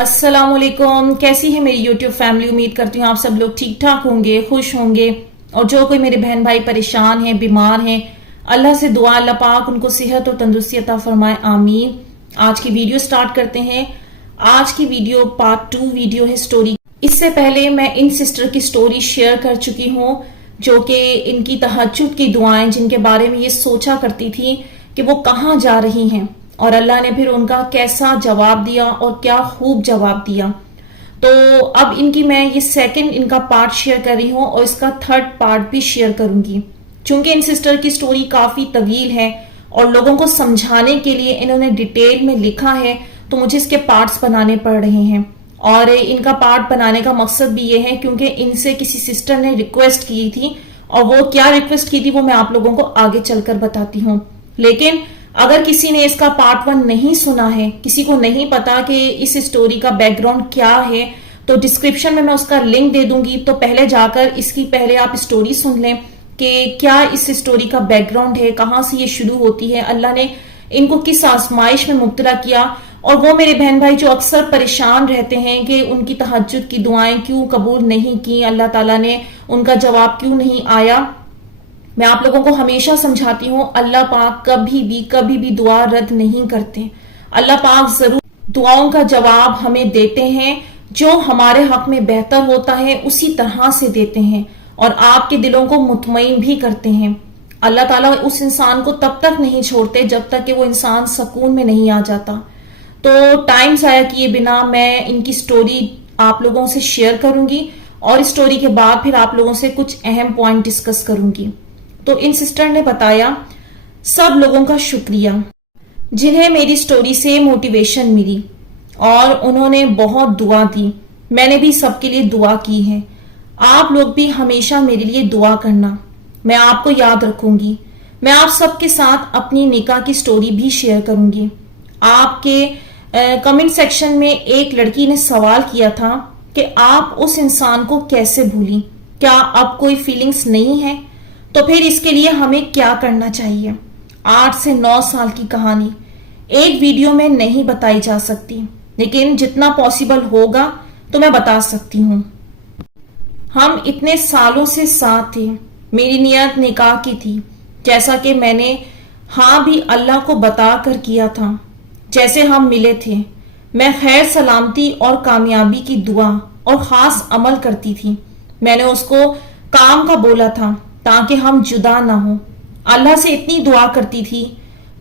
अस्सलाम वालेकुम। कैसी है मेरी यूट्यूब फैमिली? उम्मीद करती हूँ आप सब लोग ठीक ठाक होंगे, खुश होंगे। और जो कोई मेरे बहन भाई परेशान हैं, बीमार हैं, अल्लाह से दुआ अल्लाह पाक उनको सेहत और तंदुरुस्ती अता फरमाए, आमीन। आज की वीडियो स्टार्ट करते हैं। आज की वीडियो पार्ट 2 वीडियो है स्टोरी। इससे पहले मैं इन सिस्टर की स्टोरी शेयर कर चुकी हूँ, जो कि इनकी तहज्जुद की दुआएं, जिनके बारे में ये सोचा करती थी कि वो कहाँ जा रही हैं, और अल्लाह ने फिर उनका कैसा जवाब दिया और क्या खूब जवाब दिया। तो अब इनकी मैं ये सेकंड इनका पार्ट शेयर कर रही हूँ और इसका थर्ड पार्ट भी शेयर करूंगी। चूंकि इन सिस्टर की स्टोरी काफी तवील है और लोगों को समझाने के लिए इन्होंने डिटेल में लिखा है, तो मुझे इसके पार्ट्स बनाने पड़ रहे हैं। और इनका पार्ट बनाने का मकसद भी ये है क्योंकि इनसे किसी सिस्टर ने रिक्वेस्ट की थी, और वो क्या रिक्वेस्ट की थी वो मैं आप लोगों को आगे चलकर बताती हूँ। लेकिन अगर किसी ने इसका पार्ट 1 नहीं सुना है, किसी को नहीं पता कि इस स्टोरी का बैकग्राउंड क्या है, तो डिस्क्रिप्शन में मैं उसका लिंक दे दूंगी। तो पहले जाकर इसकी पहले आप स्टोरी सुन लें कि क्या इस स्टोरी का बैकग्राउंड है, कहां से ये शुरू होती है, अल्लाह ने इनको किस आजमाइश में मुब्तला किया। और वो मेरे बहन भाई जो अक्सर परेशान रहते हैं कि उनकी तहज्जुद की दुआएं क्यों कबूल नहीं की, अल्लाह ताला ने उनका जवाब क्यों नहीं आया, मैं आप लोगों को हमेशा समझाती हूँ, अल्लाह पाक कभी भी दुआ रद्द नहीं करते। अल्लाह पाक जरूर दुआओं का जवाब हमें देते हैं, जो हमारे हक में बेहतर होता है उसी तरह से देते हैं, और आपके दिलों को मुतमईन भी करते हैं। अल्लाह ताला उस इंसान को तब तक नहीं छोड़ते जब तक कि वो इंसान सुकून में नहीं आ जाता। तो टाइम जाया किए बिना मैं इनकी स्टोरी आप लोगों से शेयर करूंगी, और स्टोरी के बाद फिर आप लोगों से कुछ अहम पॉइंट डिस्कस करूंगी। तो इन सिस्टर ने बताया, सब लोगों का शुक्रिया जिन्हें मेरी स्टोरी से मोटिवेशन मिली, और उन्होंने बहुत दुआ दी। मैंने भी सबके लिए दुआ की है। आप लोग भी हमेशा मेरे लिए दुआ करना, मैं आपको याद रखूंगी। मैं आप सबके साथ अपनी निकाह की स्टोरी भी शेयर करूंगी। आपके कमेंट सेक्शन में एक लड़की ने सवाल किया था कि आप उस इंसान को कैसे भूली, क्या अब कोई फीलिंग्स नहीं है? तो फिर इसके लिए हमें क्या करना चाहिए? 8 से 9 साल की कहानी एक वीडियो में नहीं बताई जा सकती, लेकिन जितना पॉसिबल होगा तो मैं बता सकती हूँ। हम इतने सालों से साथ थे, मेरी नियत निकाह की थी, जैसा कि मैंने हाँ भी अल्लाह को बता कर किया था। जैसे हम मिले थे, मैं खैर सलामती और कामयाबी की दुआ और खास अमल करती थी। मैंने उसको काम का बोला था ताकि हम जुदा ना हो। अल्लाह से इतनी दुआ करती थी,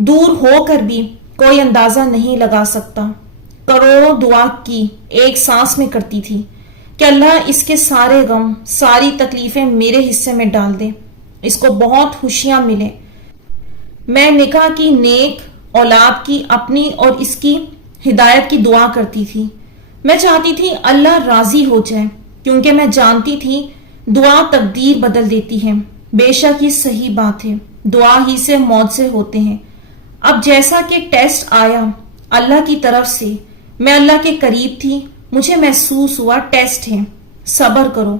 दूर होकर भी कोई अंदाजा नहीं लगा सकता। करोड़ों दुआ की एक सांस में करती थी कि अल्लाह इसके सारे गम, सारी तकलीफें मेरे हिस्से में डाल दे, इसको बहुत खुशियां मिले। मैं निकाह की, नेक औलाद की, अपनी और इसकी हिदायत की दुआ करती थी। मैं चाहती थी अल्लाह राजी हो जाए, क्योंकि मैं जानती थी दुआ तकदीर बदल देती है। बेशक ये सही बात है, दुआ ही से मौत से होते हैं। अब जैसा कि टेस्ट आया अल्लाह की तरफ से, मैं अल्लाह के करीब थी, मुझे महसूस हुआ टेस्ट है, सब्र करो।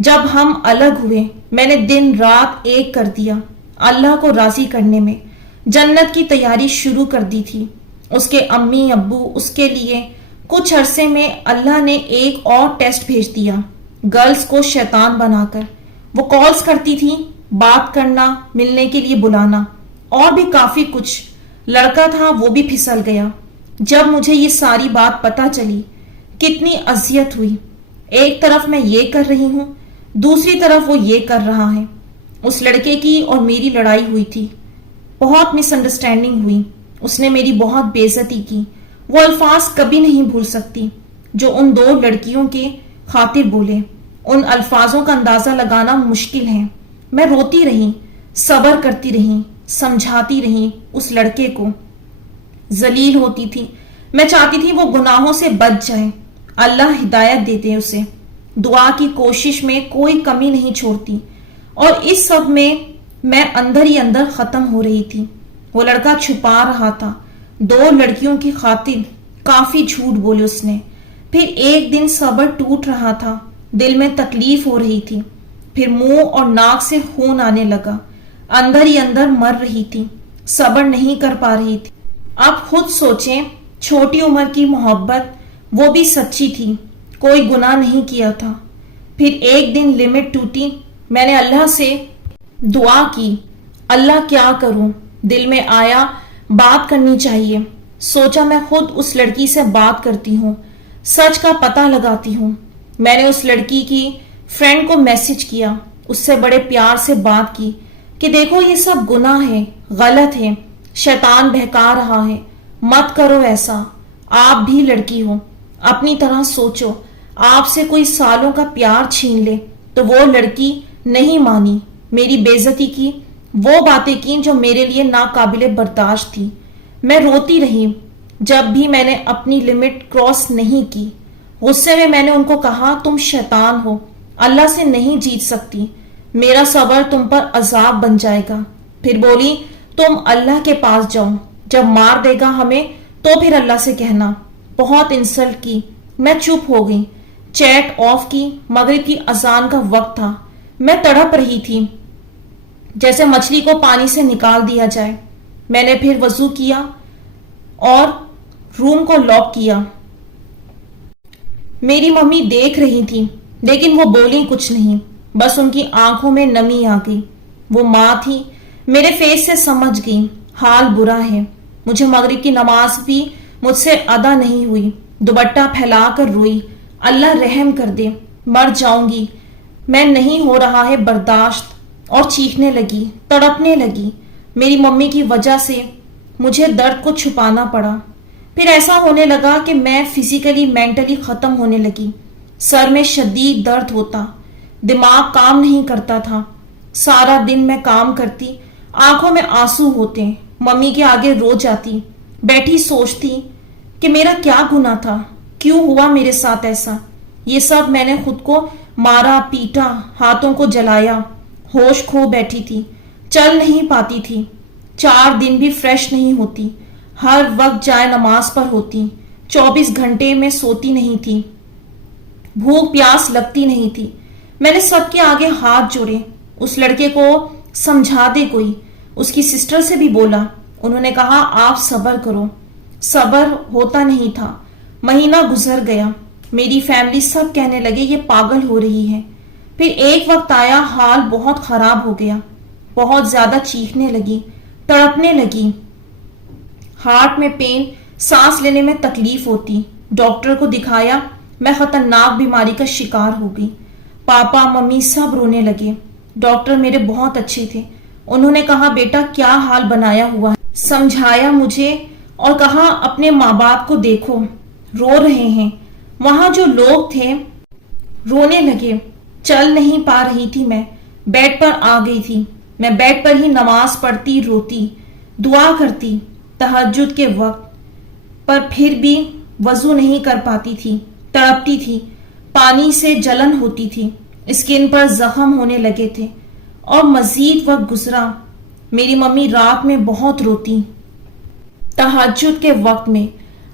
जब हम अलग हुए मैंने दिन रात एक कर दिया अल्लाह को राजी करने में। जन्नत की तैयारी शुरू कर दी थी। उसके अम्मी अब्बू उसके लिए कुछ अरसे में अल्लाह ने एक और टेस्ट भेज दिया, गर्ल्स को शैतान बनाकर। वो कॉल्स करती थी, बात करना, मिलने के लिए बुलाना, और भी काफी कुछ। लड़का था वो भी फिसल गया। जब मुझे ये सारी बात पता चली, कितनी अजियत हुई। एक तरफ मैं ये कर रही हूँ, दूसरी तरफ वो ये कर रहा है। उस लड़के की और मेरी लड़ाई हुई थी, बहुत मिसअंडरस्टैंडिंग हुई। उसने मेरी बहुत बेइज्जती की। वो अल्फाज कभी नहीं भूल सकती जो उन 2 लड़कियों के खातिर बोले। उन अल्फाजों का अंदाजा लगाना मुश्किल है। मैं रोती रही, सब्र करती रही, समझाती रही उस लड़के को। जलील होती थी, मैं चाहती थी वो गुनाहों से बच जाए, अल्लाह हिदायत देते उसे। दुआ की कोशिश में कोई कमी नहीं छोड़ती, और इस सब में मैं अंदर ही अंदर खत्म हो रही थी। वो लड़का छुपा रहा था। 2 लड़कियों की खातिर काफी झूठ बोले उसने। फिर एक दिन सब्र टूट रहा था, दिल में तकलीफ हो रही थी। फिर मुंह और नाक से खून आने लगा, अंदर ही अंदर मर रही थी, सब्र नहीं कर पा रही थी। अब खुद सोचें, छोटी उम्र की मोहब्बत, وہ بھی سچی تھی، کوئی گناہ نہیں کیا تھا۔ پھر ایک دن لمٹ ٹوٹی، میں نے اللہ سے دعا کی، اللہ کیا کروں؟ دل میں آیا بات کرنی چاہیے، سوچا میں خود اس لڑکی سے بات کرتی ہوں، سچ کا پتہ لگاتی ہوں۔ میں نے اس لڑکی کی فرینڈ کو میسج کیا، اس سے بڑے پیار سے بات کی کہ دیکھو یہ سب گناہ ہے، غلط ہے، شیطان بہکا رہا ہے، مت کرو ایسا، آپ بھی لڑکی ہو، اپنی طرح سوچو، آپ سے کوئی سالوں کا پیار چھین لے۔ تو وہ لڑکی نہیں مانی، میری بے عزتی کی، وہ باتیں کی جو میرے لیے ناقابل برداشت تھی۔ میں روتی رہی جب بھی میں نے اپنی لمٹ کراس نہیں کی۔ غصے میں نے ان کو کہا تم شیطان ہو، اللہ سے نہیں جیت سکتی، میرا صبر تم پر عذاب بن جائے گا۔ پھر بولی تم اللہ کے پاس جاؤ، جب مار دے گا ہمیں تو پھر اللہ سے کہنا۔ بہت انسلٹ کی، میں چپ ہو گئی، چیٹ آف کی۔ مغرب کی اذان کا وقت تھا، میں تڑپ رہی تھی جیسے مچھلی کو پانی سے نکال دیا جائے۔ میں نے پھر وضو کیا اور روم کو لاک کیا۔ میری ممی دیکھ رہی تھی لیکن وہ بولی کچھ نہیں، بس ان کی آنکھوں میں نمی آ گئی۔ وہ ماں تھی، میرے فیس سے سمجھ گئی حال برا ہے۔ مجھے مغرب کی نماز بھی مجھ سے ادا نہیں ہوئی، دوپٹہ پھیلا کر روئی، اللہ رحم کر دے، مر جاؤں گی، میں نہیں ہو رہا ہے برداشت، اور چیخنے لگی، تڑپنے لگی۔ میری ممی کی وجہ سے مجھے درد کو چھپانا پڑا۔ پھر ایسا ہونے لگا کہ میں فزیکلی مینٹلی ختم ہونے لگی، سر میں شدید درد ہوتا، دماغ کام نہیں کرتا تھا۔ سارا دن میں کام کرتی، آنکھوں میں آنسو ہوتے، ممی کے آگے رو جاتی، بیٹھی سوچتی کہ میرا کیا گناہ تھا، کیوں ہوا میرے ساتھ ایسا؟ یہ سب میں نے خود کو مارا، پیٹا، ہاتھوں کو جلایا، ہوش کھو بیٹھی تھی، چل نہیں پاتی تھی، 4 دن بھی فریش نہیں ہوتی، ہر وقت جائے نماز پر ہوتی، 24 گھنٹے میں سوتی نہیں تھی، بھوک پیاس لگتی نہیں تھی۔ میں نے سب کے آگے ہاتھ جوڑے، اس لڑکے کو سمجھا دے کوئی، اس کی سسٹر سے بھی بولا، انہوں نے کہا آپ صبر کرو، صبر ہوتا نہیں تھا۔ مہینہ گزر گیا، میری فیملی سب کہنے لگے یہ پاگل ہو رہی ہے۔ پھر ایک وقت آیا، حال بہت خراب ہو گیا، بہت زیادہ چیخنے لگی، تڑپنے لگی، ہارٹ میں پین، سانس لینے میں تکلیف ہوتی۔ ڈاکٹر کو دکھایا، میں خطرناک بیماری کا شکار ہو گئی۔ پاپا ممی سب رونے لگے۔ ڈاکٹر میرے بہت اچھے تھے، انہوں نے کہا بیٹا کیا حال بنایا ہوا ہے، سمجھایا مجھے اور کہا اپنے ماں باپ کو دیکھو، رو رہے ہیں۔ وہاں جو لوگ تھے رونے لگے، چل نہیں پا رہی تھی، میں بیڈ پر آ گئی تھی، میں بیڈ پر ہی نماز پڑھتی، روتی، دعا کرتی تہجد کے وقت، پر پھر بھی وضو نہیں کر پاتی تھی، تڑپتی تھی، پانی سے جلن ہوتی تھی، اسکن پر زخم ہونے لگے تھے، اور مزید وقت گزرا۔ میری ممی رات میں بہت روتی تہجد کے وقت میں،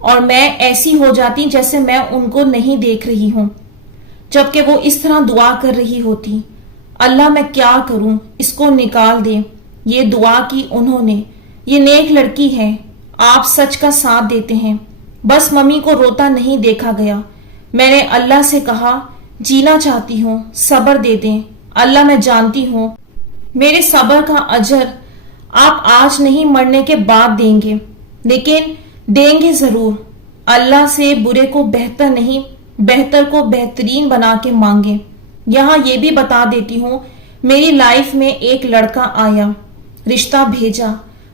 اور میں ایسی ہو جاتی جیسے میں ان کو نہیں دیکھ رہی ہوں، جبکہ وہ اس طرح دعا کر رہی ہوتی، اللہ میں کیا کروں، اس کو نکال دے۔ یہ دعا کی انہوں نے، یہ نیک لڑکی ہے، آپ سچ کا ساتھ دیتے ہیں۔ بس ممی کو روتا نہیں دیکھا گیا۔ میں نے اللہ سے کہا جینا چاہتی ہوں، صبر دے دیں، اللہ میں جانتی ہوں میرے صبر کا اجر آپ آج نہیں مرنے کے بعد دیں گے، لیکن دیں گے ضرور۔ اللہ سے برے کو بہتر نہیں، بہتر کو بہترین بنا کے مانگیں۔ یہاں یہ بھی بتا دیتی ہوں، میری لائف میں ایک لڑکا آیا، رشتہ بھیجا،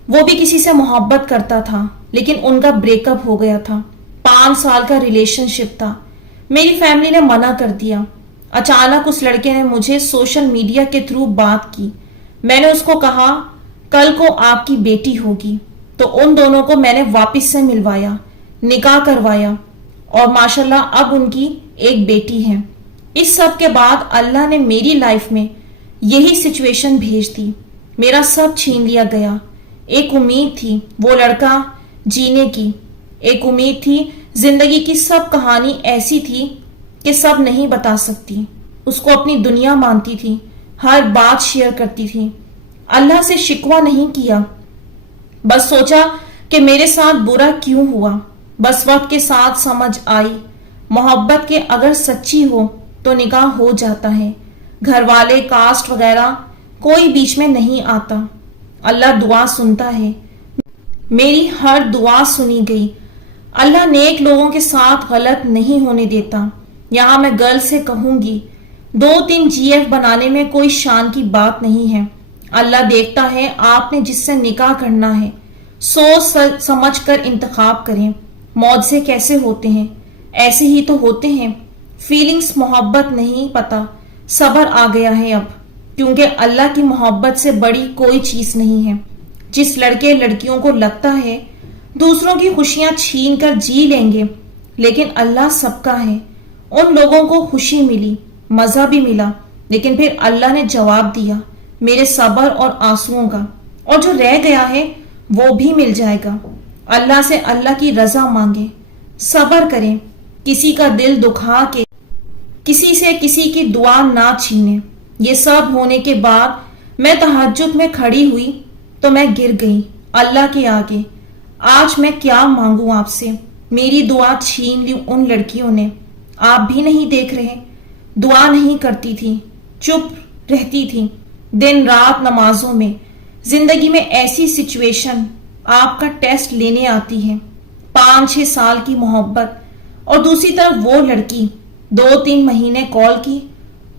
وہ بھی کسی سے محبت کرتا تھا، لیکن ان کا بریک اپ ہو گیا تھا، 5 سال کا ریلیشن شپ تھا۔ میری فیملی نے منع کر دیا۔ اچانک اس لڑکے نے مجھے سوشل میڈیا کے تھرو بات کی۔ میں نے اس کو کہا کل کو آپ کی بیٹی ہوگی، تو ان دونوں کو میں نے واپس سے ملوایا، نکاح کروایا، اور ماشاءاللہ اب ان کی ایک بیٹی ہے۔ اس سب کے بعد اللہ نے میری لائف میں یہی سچویشن بھیج دی، میرا سب چھین لیا گیا۔ ایک امید تھی وہ لڑکا جینے کی، ایک امید تھی، زندگی کی سب کہانی ایسی تھی کہ سب نہیں بتا سکتی۔ اس کو اپنی دنیا مانتی تھی، ہر بات شیئر کرتی تھی، اللہ سے شکوہ نہیں کیا، بس سوچا کہ میرے ساتھ برا کیوں ہوا، बस वक्त के साथ समझ आई, मोहब्बत के अगर सच्ची हो तो निकाह हो जाता है। घर वाले, कास्ट वगैरह कोई बीच में नहीं आता। अल्लाह दुआ सुनता है। मेरी हर दुआ सुनी गई। अल्लाह नेक लोगों के साथ गलत नहीं होने देता। यहाँ मैं गर्ल से कहूंगी, 2-3 GF बनाने में कोई शान की बात नहीं है। अल्लाह देखता है आपने जिससे निकाह करना है, सोच समझ कर इंतखाब करें। मौज से कैसे होते हैं, ऐसे ही तो होते हैं। फीलिंग्स मोहब्बत नहीं, पता सब्र आ गया है अब, क्योंकि अल्लाह की मोहब्बत से बड़ी कोई चीज नहीं है। जिस लड़के लड़कियों को लगता है दूसरों की खुशियां छीन कर जी लेंगे, लेकिन अल्लाह सबका है। उन लोगों को खुशी मिली, मजा भी मिला, लेकिन फिर अल्लाह ने जवाब दिया मेरे सब्र और आंसुओं का, और जो रह गया है वो भी मिल जाएगा। अल्लाह से अल्लाह की रजा मांगे, सब्र करें, किसी का दिल दुखा के किसी से किसी की दुआ ना छीने। ये सब होने के बाद मैं तहज्जुद में खड़ी हुई तो मैं गिर गई अल्लाह के आगे। आज मैं क्या मांगू आपसे, मेरी दुआ छीन ली उन लड़कियों ने। आप भी नहीं देख रहे, दुआ नहीं करती थी, चुप रहती थी दिन रात नमाजों में। जिंदगी में ऐसी सिचुएशन आपका टेस्ट लेने आती है। 5-6 साल की मोहब्बत, और दूसरी तरफ वो लड़की 2-3 महीने कॉल की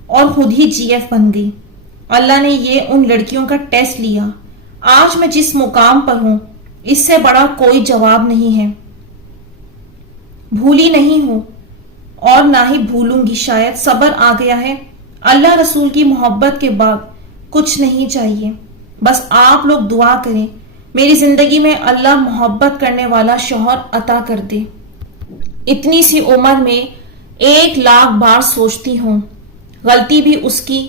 और खुद ही GF बन गई। अल्लाह ने ये उन लड़कियों का टेस्ट लिया। आज मैं जिस मुकाम पर हूं, इससे बड़ा कोई जवाब नहीं है। भूली नहीं हूं और ना ही भूलूंगी, शायद सब्र आ गया है। अल्लाह रसूल की मोहब्बत के बाद कुछ नहीं चाहिए। बस आप लोग दुआ करें मेरी जिंदगी में अल्लाह मोहब्बत करने वाला शौहर अता कर दे। इतनी सी उम्र में 1 लाख बार सोचती हूँ, गलती भी उसकी,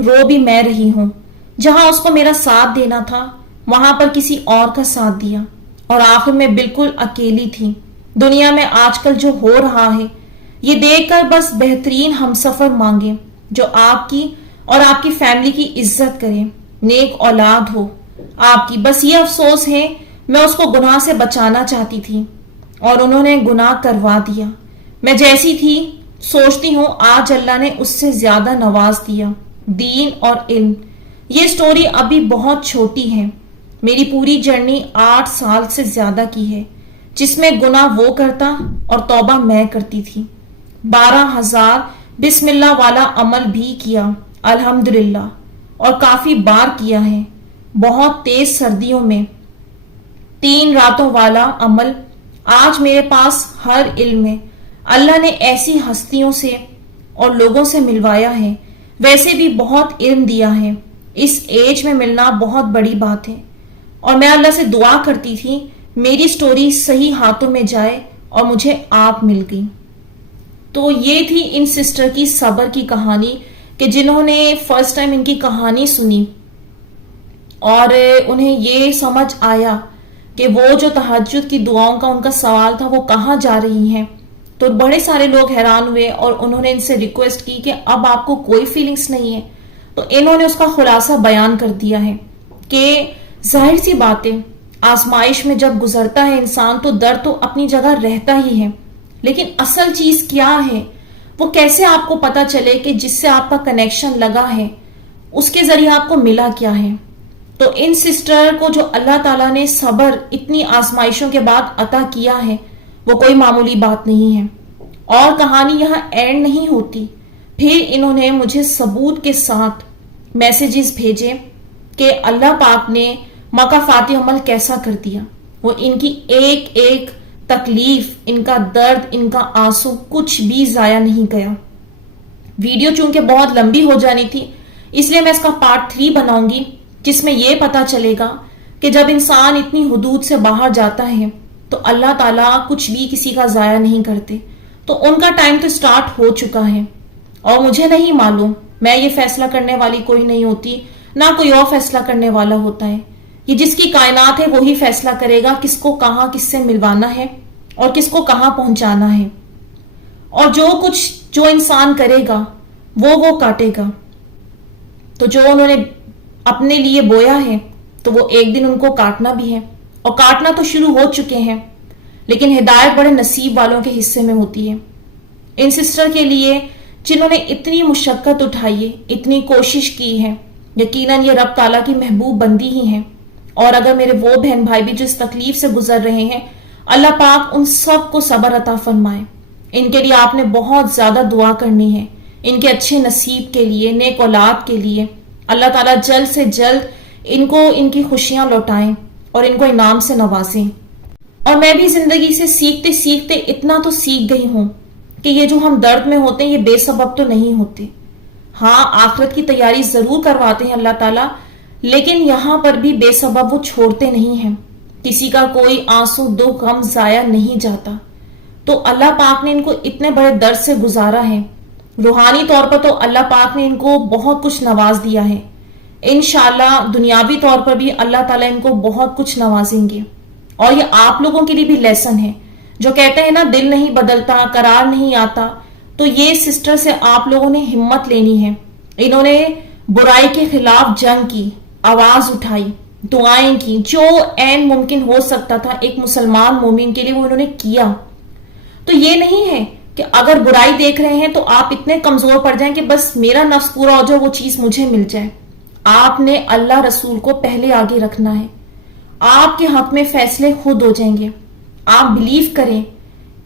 रो भी मैं रही हूँ। जहां उसको मेरा साथ देना था वहां पर किसी और का साथ दिया, और आखिर में बिल्कुल अकेली थी। दुनिया में आजकल जो हो रहा है ये देखकर बस बेहतरीन हमसफर मांगे जो आपकी और आपकी फैमिली की इज्जत करे, नेक औलाद हो आपकी। बस ये अफसोस है मैं उसको गुनाह से बचाना चाहती थी और उन्होंने गुनाह करवा दिया। मैं जैसी थी सोचती हूँ आज अल्लाह ने उससे ज्यादा नवाज दिया, दीन और इल्म। ये स्टोरी अभी बहुत छोटी है। मेरी पूरी जर्नी 8 साल से ज्यादा की है, जिसमें गुनाह वो करता और तौबा मैं करती थी। 12,000 बिस्मिल्लाह वाला अमल भी किया अल्हम्दुलिल्लाह, और काफी बार किया है। बहुत तेज सर्दियों में 3 रातों वाला अमल। आज मेरे पास हर इल्म है। अल्लाह ने ऐसी हस्तियों से और लोगों से मिलवाया है, वैसे भी बहुत इल्म दिया है। इस एज में मिलना बहुत बड़ी बात है, और मैं अल्लाह से दुआ करती थी मेरी स्टोरी सही हाथों में जाए, और मुझे आप मिल गई। तो ये थी इन सिस्टर की सब्र की कहानी, कि जिन्होंने फर्स्ट टाइम इनकी कहानी सुनी और उन्हें ये समझ आया कि वो जो तहज्जुद की दुआओं का उनका सवाल था वो कहाँ जा रही हैं। तो बड़े सारे लोग हैरान हुए और उन्होंने इनसे रिक्वेस्ट की कि अब आपको कोई फीलिंग्स नहीं है। तो इन्होंने उसका खुलासा बयान कर दिया है कि जाहिर सी बात है, आजमाइश में जब गुजरता है इंसान तो दर्द तो अपनी जगह रहता ही है, लेकिन असल चीज क्या है वो कैसे आपको पता चले कि जिससे आपका कनेक्शन लगा है उसके जरिए आपको मिला क्या है। तो इन सिस्टर को जो अल्लाह ताला ने सब्र इतनी आजमाइशों के बाद अता किया है वो कोई मामूली बात नहीं है। और कहानी यहाँ एंड नहीं होती। फिर इन्होंने मुझे सबूत के साथ मैसेजेस भेजे कि अल्लाह पाक ने मकाफाती अमल कैसा कर दिया। वो इनकी एक एक तकलीफ, इनका दर्द, इनका आंसू कुछ भी जाया नहीं गया। वीडियो चूंकि बहुत लंबी हो जानी थी इसलिए मैं इसका पार्ट 3 बनाऊंगी, जिसमें यह पता चलेगा कि जब इंसान इतनी हुदूद से बाहर जाता है तो अल्लाह ताला कुछ भी किसी का जाया नहीं करते। तो उनका टाइम तो स्टार्ट हो चुका है और मुझे नहीं मालूम, मैं ये फैसला करने वाली कोई नहीं होती, ना कोई और फैसला करने वाला होता है। ये जिसकी कायनात है वही फैसला करेगा किसको कहां किससे मिलवाना है और किसको कहां पहुंचाना है। और जो कुछ जो इंसान करेगा वो काटेगा। तो जो उन्होंने अपने लिए बोया है तो वो एक दिन उनको काटना भी है, और काटना तो शुरू हो चुके हैं। لیکن ہدایت بڑے نصیب والوں کے حصے میں ہوتی ہے. ان سسٹر کے لیے جنہوں نے اتنی مشقت اٹھائی ہے، اتنی کوشش کی ہے، یقیناً یہ رب تعالیٰ کی محبوب بندی ہی ہیں. اور اگر میرے وہ بہن بھائی بھی جو اس تکلیف سے گزر رہے ہیں، اللہ پاک ان سب کو صبر عطا فرمائے. ان کے لیے آپ نے بہت زیادہ دعا کرنی ہے، ان کے اچھے نصیب کے لیے، نیک اولاد کے لیے. اللہ تعالیٰ جلد سے جلد ان کو ان کی خوشیاں لوٹائیں اور ان کو انعام سے نوازیں. اور میں بھی زندگی سے سیکھتے سیکھتے اتنا تو سیکھ گئی ہوں کہ یہ جو ہم درد میں ہوتے ہیں یہ بے سبب تو نہیں ہوتے. ہاں، آخرت کی تیاری ضرور کرواتے ہیں اللہ تعالیٰ، لیکن یہاں پر بھی بے سبب وہ چھوڑتے نہیں ہیں. کسی کا کوئی آنسو دکھ غم ضائع نہیں جاتا. تو اللہ پاک نے ان کو اتنے بڑے درد سے گزارا ہے. روحانی طور پر تو اللہ پاک نے ان کو بہت کچھ نواز دیا ہے. انشاءاللہ دنیاوی طور پر بھی اللہ تعالیٰ ان کو بہت کچھ نوازیں گے. اور یہ آپ لوگوں کے لیے بھی لیسن ہے. جو کہتے ہیں نا دل نہیں بدلتا، قرار نہیں آتا، تو یہ سسٹر سے آپ لوگوں نے ہمت لینی ہے. انہوں نے برائی کے خلاف جنگ کی، آواز اٹھائی، دعائیں کی، جو عین ممکن ہو سکتا تھا ایک مسلمان مومن کے لیے وہ انہوں نے کیا. تو یہ نہیں ہے کہ اگر برائی دیکھ رہے ہیں تو آپ اتنے کمزور پڑ جائیں کہ بس میرا نفس پورا ہو جائے، وہ چیز مجھے مل جائے. آپ نے اللہ رسول کو پہلے آگے رکھنا ہے. آپ کے حق میں فیصلے خود ہو جائیں گے. آپ بلیو کریں،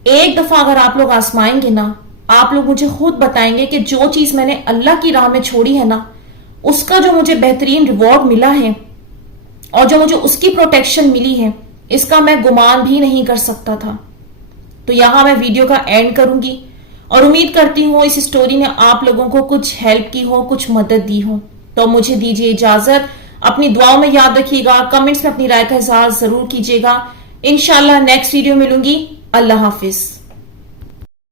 ایک دفعہ اگر آپ لوگ آزمائیں گے نا، آپ لوگ مجھے خود بتائیں گے کہ جو چیز میں نے اللہ کی راہ میں چھوڑی ہے نا، اس کا جو مجھے بہترین ریوارڈ ملا ہے اور جو مجھے اس کی پروٹیکشن ملی ہے، اس کا میں گمان بھی نہیں کر سکتا تھا. تو یہاں میں ویڈیو کا اینڈ کروں گی اور امید کرتی ہوں اس سٹوری نے آپ لوگوں کو کچھ ہیلپ کی ہو، کچھ مدد دی ہو. تو مجھے دیجیے اجازت. اپنی دعاؤں میں یاد رکھیے گا، کمنٹس میں اپنی رائے کا اظہار ضرور کیجیے گا. انشاءاللہ نیکسٹ ویڈیو ملوں گی. اللہ حافظ.